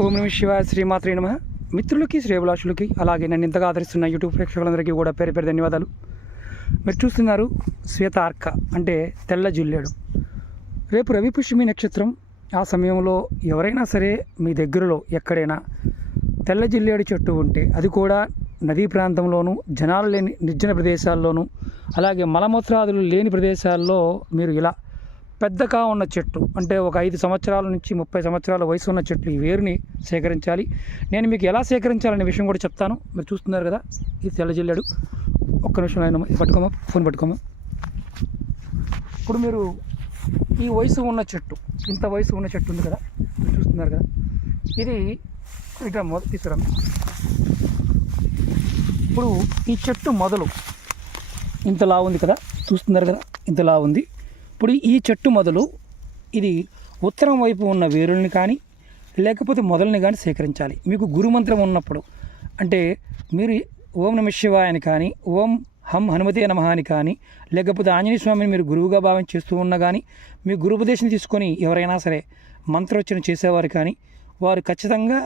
ఓం నమః శివాయ, శ్రీమాత్రే నమః. మిత్రులకి, శ్రేయభిలాషులకి, అలాగే నన్ను ఇంతగా ఆదరిస్తున్న యూట్యూబ్ ప్రేక్షకులందరికీ కూడా పేరు పేరు ధన్యవాదాలు. మీరు చూస్తున్నారు శ్వేతార్క అంటే తెల్ల జిల్లేడు. రేపు రవి పుష్యమి నక్షత్రం. ఆ సమయంలో ఎవరైనా సరే మీ దగ్గరలో ఎక్కడైనా తెల్ల జిల్లేడు చెట్టు ఉంటే, అది కూడా నదీ ప్రాంతంలోనూ, జనాలు లేని నిర్జన ప్రదేశాల్లోనూ, అలాగే మలమూత్రాదులు లేని ప్రదేశాల్లో మీరు ఇలా పెద్దగా ఉన్న చెట్టు అంటే ఒక 5 సంవత్సరాల నుంచి 30 సంవత్సరాల వయసు ఉన్న చెట్లు ఈ వేరుని సేకరించాలి. నేను మీకు ఎలా సేకరించాలనే విషయం కూడా చెప్తాను. మీరు చూస్తున్నారు కదా, ఇది తెల్ల జిల్లేడు. ఒక్క నిమిషం ఆయన పట్టుకోమా, ఫోన్ పట్టుకోమా. ఇప్పుడు మీరు ఈ వయసు ఉన్న చెట్టు, ఇంత వయసు ఉన్న చెట్టు ఉంది కదా, మీరు చూస్తున్నారు కదా, ఇది ఇట్లా తీసుకురా. ఇప్పుడు ఈ చెట్టు మొదలు ఇంతలా ఉంది కదా, చూస్తున్నారు కదా, ఇంతలా ఉంది. ఇప్పుడు ఈ చెట్టు మొదలు ఇది ఉత్తరం వైపు ఉన్న వేరుల్ని కానీ లేకపోతే మొదలని కానీ సేకరించాలి. మీకు గురుమంత్రం ఉన్నప్పుడు అంటే మీరు ఓం నమః శివాయ అని కానీ, ఓం హం హనుమతే నమః అని కానీ, లేకపోతే ఆంజనేయ స్వామిని మీరు గురువుగా భావం చేస్తూ ఉన్నా కానీ, మీ గురుపదేశం తీసుకొని ఎవరైనా సరే మంత్రోచ్చరణ చేసేవారు కానీ, వారు ఖచ్చితంగా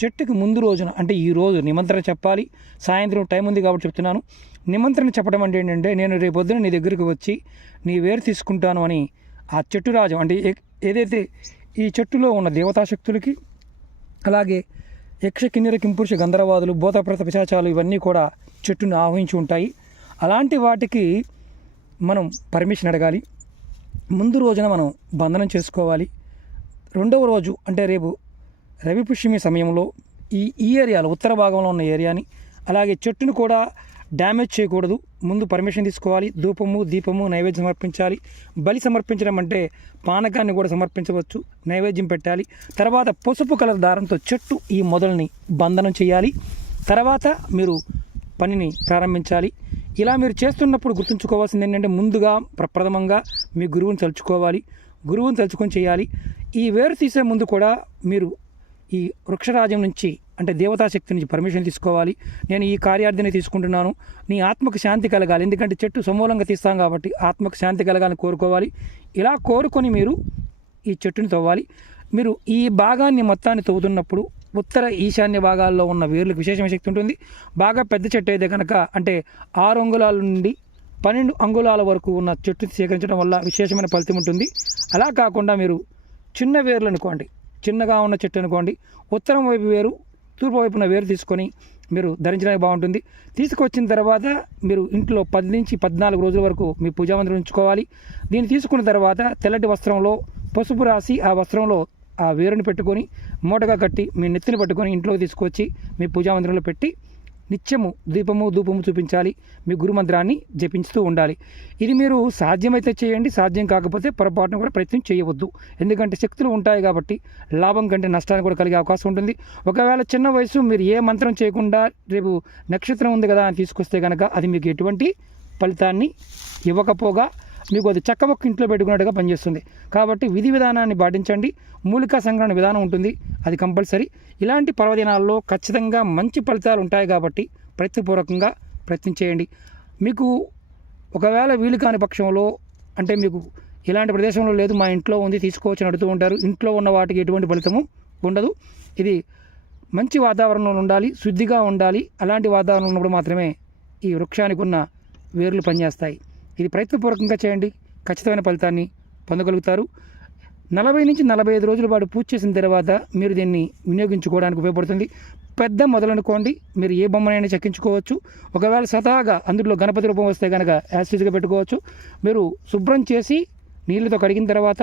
చెట్టుకి ముందు రోజున అంటే ఈ రోజు నిమంత్రణ చెప్పాలి. సాయంత్రం టైం ఉంది కాబట్టి చెప్తున్నాను. నిమంత్రణ చెప్పడం అంటే ఏంటంటే, నేను రేపొద్దున నీ దగ్గరికి వచ్చి నీ వేరు తీసుకుంటాను అని ఆ చెట్టు రాజు అంటే ఏదైతే ఈ చెట్టులో ఉన్న దేవతాశక్తులకి, అలాగే యక్ష కిన్నెర కింపురుష గంధర్వాదులు, భూతప్రేత పిశాచాలు ఇవన్నీ కూడా చెట్టుని ఆహ్వానించి ఉంటాయి. అలాంటి వాటికి మనం పర్మిషన్ అడగాలి. ముందు రోజున మనం బంధనం చేసుకోవాలి. రెండవ రోజు అంటే రేపు రవి పుష్యమి సమయంలో ఈ ఏరియాలో ఉత్తర భాగంలో ఉన్న ఏరియాని, అలాగే చెట్టును కూడా డ్యామేజ్ చేయకూడదు. ముందు పర్మిషన్ తీసుకోవాలి. ధూపము, దీపము, నైవేద్యం సమర్పించాలి. బలి సమర్పించడం అంటే పానకాన్ని కూడా సమర్పించవచ్చు, నైవేద్యం పెట్టాలి. తర్వాత పసుపు కలర్ దారంతో చెట్టు ఈ మొదలని బంధనం చేయాలి. తర్వాత మీరు పనిని ప్రారంభించాలి. ఇలా మీరు చేస్తున్నప్పుడు గుర్తుంచుకోవాల్సింది ఏంటంటే, ముందుగా ప్రప్రథమంగా మీ గురువుని తలుచుకోవాలి. గురువుని తలుచుకొని చేయాలి. ఈ వేరు తీసే ముందు కూడా మీరు ఈ వృక్షరాజ్యం నుంచి అంటే దేవతాశక్తి నుంచి పర్మిషన్ తీసుకోవాలి. నేను ఈ కార్యార్థిని తీసుకుంటున్నాను, నీ ఆత్మకు శాంతి కలగాలి. ఎందుకంటే చెట్టు సమూలంగా తీస్తాం కాబట్టి ఆత్మకు శాంతి కలగాలని కోరుకోవాలి. ఇలా కోరుకొని మీరు ఈ చెట్టుని తవ్వాలి. మీరు ఈ భాగాన్ని మొత్తాన్ని తవ్వుతున్నప్పుడు ఉత్తర ఈశాన్య భాగాల్లో ఉన్న వేర్లకు విశేషమైన శక్తి ఉంటుంది. బాగా పెద్ద చెట్టు అయితే కనుక అంటే 6 అంగుళాల నుండి 12 అంగుళాల వరకు ఉన్న చెట్టుని సేకరించడం వల్ల విశేషమైన ఫలితం ఉంటుంది. అలా కాకుండా మీరు చిన్న వేర్లు అనుకోండి, చిన్నగా ఉన్న చెట్టు అనుకోండి, ఉత్తరం వైపు వేరు, తూర్పు వైపున వేరు తీసుకొని మీరు ధరించడానికి బాగుంటుంది. తీసుకొచ్చిన తర్వాత మీరు ఇంట్లో 10 నుంచి 14 రోజుల వరకు మీ పూజామందిరం ఉంచుకోవాలి. దీన్ని తీసుకున్న తర్వాత తెల్లటి వస్త్రంలో పసుపు రాసి ఆ వస్త్రంలో ఆ వేరుని పెట్టుకొని మూటగా కట్టి మీ నెత్తిని పట్టుకొని ఇంట్లోకి తీసుకొచ్చి మీ పూజామందిరంలో పెట్టి నిత్యము దీపము ధూపము చూపించాలి. మీ గురుమంత్రాన్ని జపించుతూ ఉండాలి. ఇది మీరు సాధ్యమైతే చేయండి, సాధ్యం కాకపోతే పొరపాటును కూడా ప్రయత్నం చేయవద్దు. ఎందుకంటే శక్తులు ఉంటాయి కాబట్టి లాభం కంటే నష్టాన్ని కూడా కలిగే అవకాశం ఉంటుంది. ఒకవేళ చిన్న వయసు మీరు ఏ మంత్రం చేయకుండా రేపు నక్షత్రం ఉంది కదా అని తీసుకొస్తే కనుక అది మీకు ఎటువంటి ఫలితాన్ని ఇవ్వకపోగా మీకు అది చక్కబొక్క ఇంట్లో పెట్టుకున్నట్టుగా పనిచేస్తుంది. కాబట్టి విధి విధానాన్ని పాటించండి. మూలికా సంగ్రహణ విధానం ఉంటుంది, అది కంపల్సరీ. ఇలాంటి పర్వదినాల్లో ఖచ్చితంగా మంచి ఫలితాలు ఉంటాయి కాబట్టి ప్రయత్నపూర్వకంగా ప్రయత్నం చేయండి. మీకు ఒకవేళ వీలు కాని పక్షంలో అంటే మీకు ఇలాంటి ప్రదేశంలో లేదు, మా ఇంట్లో ఉంది తీసుకోవచ్చు అని అడుగుతూ ఉంటారు. ఇంట్లో ఉన్న వాటికి ఎటువంటి ఫలితము ఉండదు. ఇది మంచి వాతావరణంలో ఉండాలి, శుద్ధిగా ఉండాలి. అలాంటి వాతావరణం ఉన్నప్పుడు మాత్రమే ఈ వృక్షానికి ఉన్న వేర్లు పనిచేస్తాయి. ఇది ప్రయత్నపూర్వకంగా చేయండి, ఖచ్చితమైన ఫలితాన్ని పొందగలుగుతారు. 40 నుంచి 45 రోజుల పాటు పూజ చేసిన తర్వాత మీరు దీన్ని వినియోగించుకోవడానికి ఉపయోగపడుతుంది. పెద్ద మొదలనుకోండి, మీరు ఏ బొమ్మనైనా చెక్కించుకోవచ్చు. ఒకవేళ సతాగా అందులో గణపతి రూపం వస్తే కనుక యాసిడ్గా పెట్టుకోవచ్చు. మీరు శుభ్రం చేసి నీళ్ళతో కడిగిన తర్వాత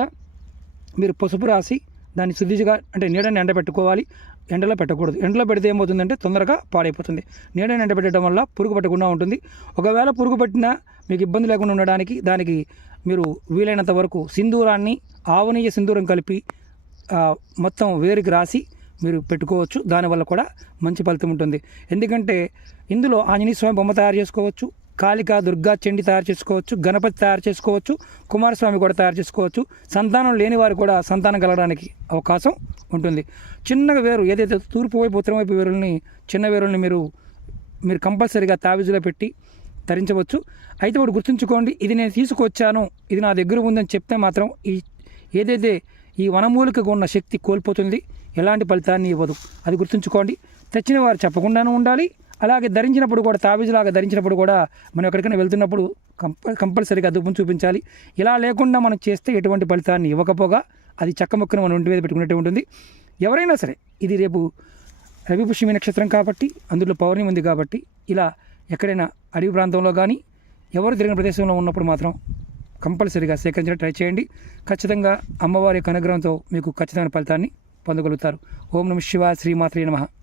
మీరు పసుపు రాసి దాన్ని శుద్ధిగా అంటే నీడని ఎండబెట్టుకోవాలి. ఎండలో పెట్టకూడదు. ఎండలో పెడితే ఏమవుతుందంటే తొందరగా పాడైపోతుంది. నీడని ఎండబెట్టడం వల్ల పురుగు పట్టకుండా ఉంటుంది. ఒకవేళ పురుగు పట్టినా మీకు ఇబ్బంది లేకుండా ఉండడానికి దానికి మీరు వీలైనంత వరకు సింధూరాన్ని, ఆవనీయ సింధూరం కలిపి మొత్తం వేరుకి రాసి మీరు పెట్టుకోవచ్చు. దానివల్ల కూడా మంచి ఫలితం ఉంటుంది. ఎందుకంటే ఇందులో ఆంజనేయ స్వామి బొమ్మ తయారు చేసుకోవచ్చు, కాళికా, దుర్గా, చండి తయారు చేసుకోవచ్చు, గణపతి తయారు చేసుకోవచ్చు, కుమారస్వామి కూడా తయారు చేసుకోవచ్చు. సంతానం లేని వారు కూడా సంతానం కలగడానికి అవకాశం ఉంటుంది. చిన్నగా వేరు ఏదైతే తూర్పు వైపు ఉత్తరం వైపు వేరుల్ని, చిన్న వేరుల్ని మీరు కంపల్సరీగా తావిజులో పెట్టి ధరించవచ్చు. అయితే ఒకటి గుర్తుంచుకోండి, ఇది నేను తీసుకొచ్చాను, ఇది నా దగ్గర ఉందని చెప్తే మాత్రం ఏదైతే ఈ వనమూలికకు ఉన్న శక్తి కోల్పోతుంది. ఎలాంటి ఫలితాన్ని ఇవ్వదు. అది గుర్తుంచుకోండి. తెచ్చిన వారు చెప్పకుండానే ఉండాలి. అలాగే ధరించినప్పుడు కూడా తాబీజులాగా ధరించినప్పుడు కూడా మనం ఎక్కడికైనా వెళ్తున్నప్పుడు కంపల్సరీగా ధూపం చూపించాలి. ఇలా లేకుండా మనం చేస్తే ఎటువంటి ఫలితాన్ని ఇవ్వకపోగా అది చక్కమొక్కను మనం ఒంటి మీద పెట్టుకున్నట్టు ఉంటుంది. ఎవరైనా సరే ఇది రేపు రవి పుష్యమి నక్షత్రం కాబట్టి అందులో పౌర్ణమి ఉంది కాబట్టి ఇలా ఎక్కడైనా అడవి ప్రాంతంలో కానీ ఎవరు తిరిగిన ప్రదేశంలో ఉన్నప్పుడు మాత్రం కంపల్సరీగా సేకరించడం ట్రై చేయండి. ఖచ్చితంగా అమ్మవారి యొక్క అనుగ్రహంతో మీకు ఖచ్చితమైన ఫలితాన్ని పొందగలుగుతారు. ఓం నమః శివాయ, శ్రీమాత్రే నమః.